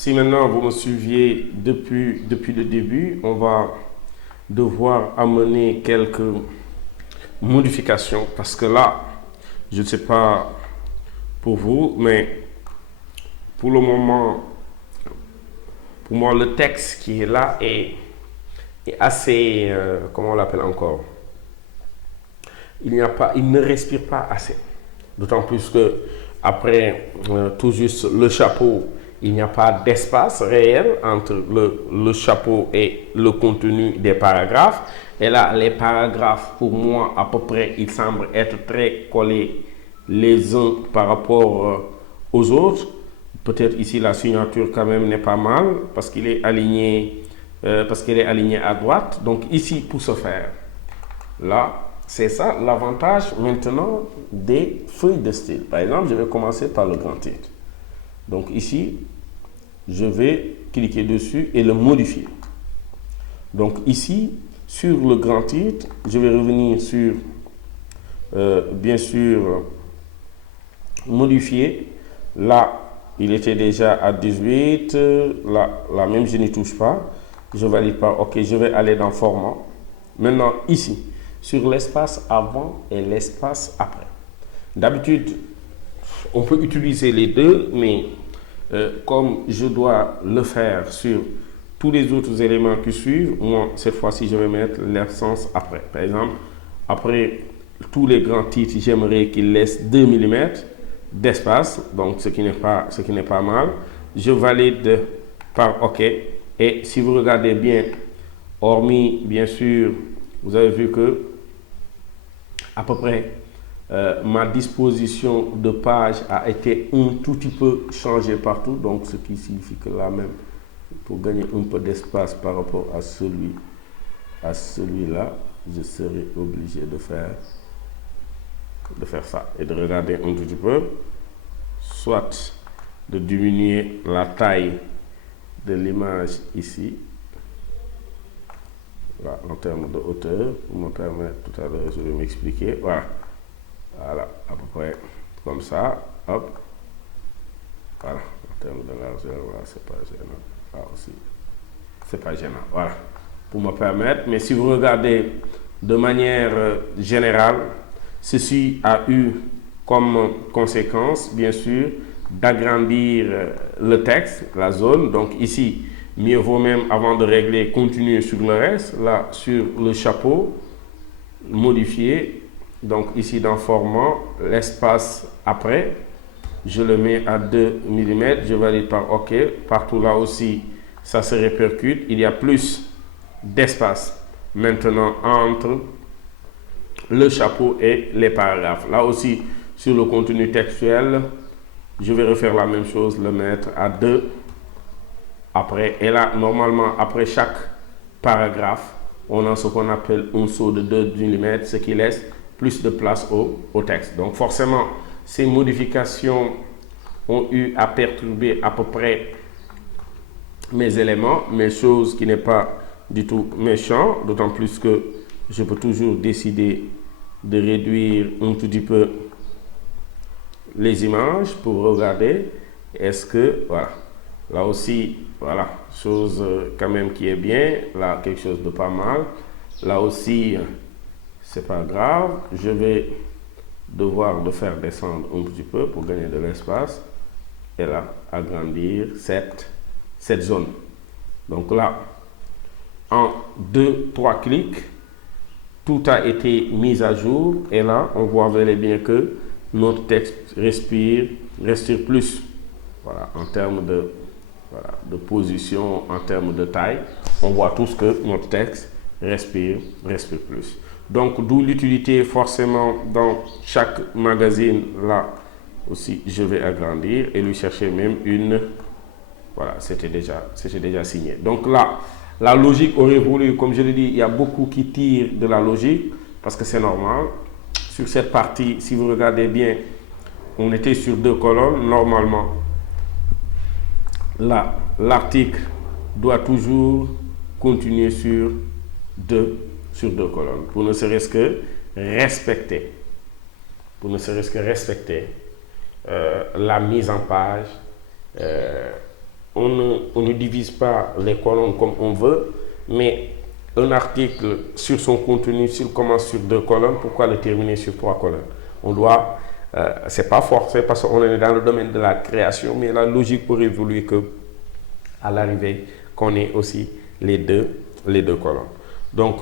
Si maintenant vous me suiviez depuis le début, on va devoir amener quelques modifications parce que là, je ne sais pas pour vous, mais pour le moment, pour moi, le texte qui est là est assez, comment on l'appelle encore? Il ne respire pas assez. D'autant plus que après tout juste le chapeau, il n'y a pas d'espace réel entre le chapeau et le contenu des paragraphes. Et là, les paragraphes, pour moi, à peu près, ils semblent être très collés les uns par rapport aux autres. Peut-être ici, la signature quand même n'est pas mal parce qu'il est aligné, à droite. Donc ici, pour ce faire, là, c'est ça l'avantage maintenant des feuilles de style. Par exemple, je vais commencer par le grand titre. Donc ici, je vais cliquer dessus et le modifier. Donc ici, sur le grand titre, je vais revenir sur, bien sûr, modifier. Là, il était déjà à 18. Là même, je n'y touche pas. Je valide pas. OK, je vais aller dans format. Maintenant, ici, sur l'espace avant et l'espace après. D'habitude, on peut utiliser les deux, mais comme je dois le faire sur tous les autres éléments qui suivent, moi, cette fois-ci, je vais mettre l'absence après. Par exemple, après tous les grands titres, j'aimerais qu'il laisse 2 mm d'espace, donc ce qui n'est pas mal. Je valide par OK. Et si vous regardez bien, hormis, bien sûr, vous avez vu que à peu près ma disposition de page a été un tout petit peu changée partout, donc ce qui signifie que là même, pour gagner un peu d'espace par rapport à celui-là, je serai obligé de faire ça et de regarder un tout petit peu, soit de diminuer la taille de l'image ici, là, en termes de hauteur, pour me permettre, tout à l'heure, je vais m'expliquer. Voilà, à peu près comme ça. Hop, voilà, en termes de largeur, voilà, c'est pas gênant. Là aussi, c'est pas gênant. Voilà, pour me permettre. Mais si vous regardez de manière générale, ceci a eu comme conséquence, bien sûr, d'agrandir le texte, la zone. Donc ici, mieux vaut même, avant de régler, continuer sur le reste. Là, sur le chapeau, modifier. Donc ici, dans format, l'espace après, je le mets à 2 mm. Je valide par OK. Partout là aussi, ça se répercute. Il y a plus d'espace maintenant entre le chapeau et les paragraphes. Là aussi, sur le contenu textuel, je vais refaire la même chose, le mettre à 2 après. Et là, normalement, après chaque paragraphe, on a ce qu'on appelle un saut de 2 mm, ce qui laisse plus de place au texte. Donc forcément, ces modifications ont eu à perturber à peu près mes éléments, mes choses qui n'est pas du tout méchant, d'autant plus que je peux toujours décider de réduire un tout petit peu les images pour regarder est-ce que, voilà, là aussi, voilà, chose quand même qui est bien, là quelque chose de pas mal, là aussi c'est pas grave, je vais devoir le faire descendre un petit peu pour gagner de l'espace et là agrandir cette zone. Donc là, en 2-3 clics, tout a été mis à jour et là on voit bel et bien que notre texte respire plus. Voilà, en termes de position, en termes de taille, on voit tous que notre texte respire plus. Donc d'où l'utilité forcément dans chaque magazine, là aussi je vais agrandir et lui chercher même une, voilà, c'était déjà signé. Donc là, la logique aurait voulu, comme je l'ai dit, il y a beaucoup qui tirent de la logique parce que c'est normal. Sur cette partie, si vous regardez bien, on était sur 2 colonnes. Normalement, là, l'article doit toujours continuer sur deux colonnes pour ne serait-ce que respecter, la mise en page on ne divise pas les colonnes comme on veut, mais un article sur son contenu, s'il commence sur 2 colonnes, pourquoi le terminer sur 3 colonnes? On doit, c'est pas forcé parce qu'on est dans le domaine de la création, mais la logique pourrait évoluer que, à l'arrivée, qu'on ait aussi les deux colonnes. Donc,